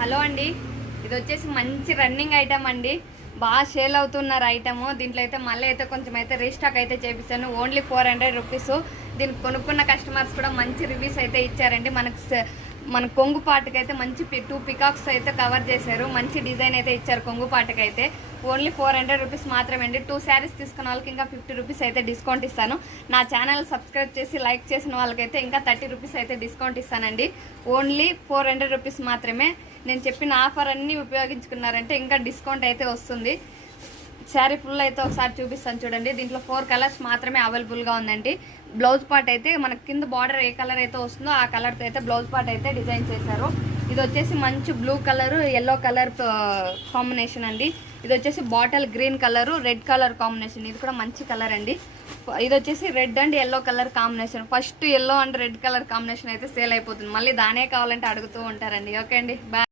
Hello అండి, ఇది వచ్చేసి మంచి రన్నింగ్ ఐటమ్ అండి. బాగా సేల్ అవుతున్నారు ఐటమ్. దీంట్లో అయితే మళ్ళీ అయితే కొంచెం అయితే రీస్టాక్ అయితే చేపిస్తాను. Only 400 rupees. దీనికి కొనుక్కున్న కస్టమర్స్ కూడా మంచి రివ్యూస్ అయితే ఇచ్చారండి. మన కొంగు పాటకి అయితే మంచి 2 పికాక్స్ అయితే కవర్ చేశారు. మంచి డిజైన్ అయితే ఇచ్చారు కొంగు పాటకి అయితే. ఓన్లీ 400 రూపీస్ మాత్రమే అండి. 2 శారీస్ తీసుకున్న వాళ్ళకి ఇంకా 50 రూపీస్ అయితే డిస్కౌంట్ ఇస్తాను. నా ఛానల్ సబ్స్క్రైబ్ చేసి లైక్ చేసిన వాళ్ళకైతే ఇంకా 30 రూపీస్ అయితే డిస్కౌంట్ ఇస్తానండి. ఓన్లీ 400 రూపీస్ మాత్రమే. నేను చెప్పిన ఆఫర్ అన్నీ ఉపయోగించుకున్నారంటే ఇంకా డిస్కౌంట్ అయితే వస్తుంది. శారీ ఫుల్ అయితే ఒకసారి చూపిస్తాను చూడండి. దీంట్లో 4 కలర్స్ మాత్రమే అవైలబుల్గా ఉందండి. బ్లౌజ్ పార్ట్ అయితే మనకి కింద బార్డర్ ఏ కలర్ అయితే వస్తుందో ఆ కలర్తో అయితే బ్లౌజ్ పార్ట్ అయితే డిజైన్ చేశారు. ఇది వచ్చేసి మంచి blue colour yellow colour combination అండి. ఇది వచ్చేసి bottle green colour red colour combination. ఇది కూడా మంచి కలర్ అండి. ఇది వచ్చేసి red and yellow colour combination. First yellow and red colour combination అయితే సేల్ అయిపోతుంది. మళ్ళీ దానే కావాలంటే అడుగుతూ ఉంటారండి. ఓకే అండి, బాయ్.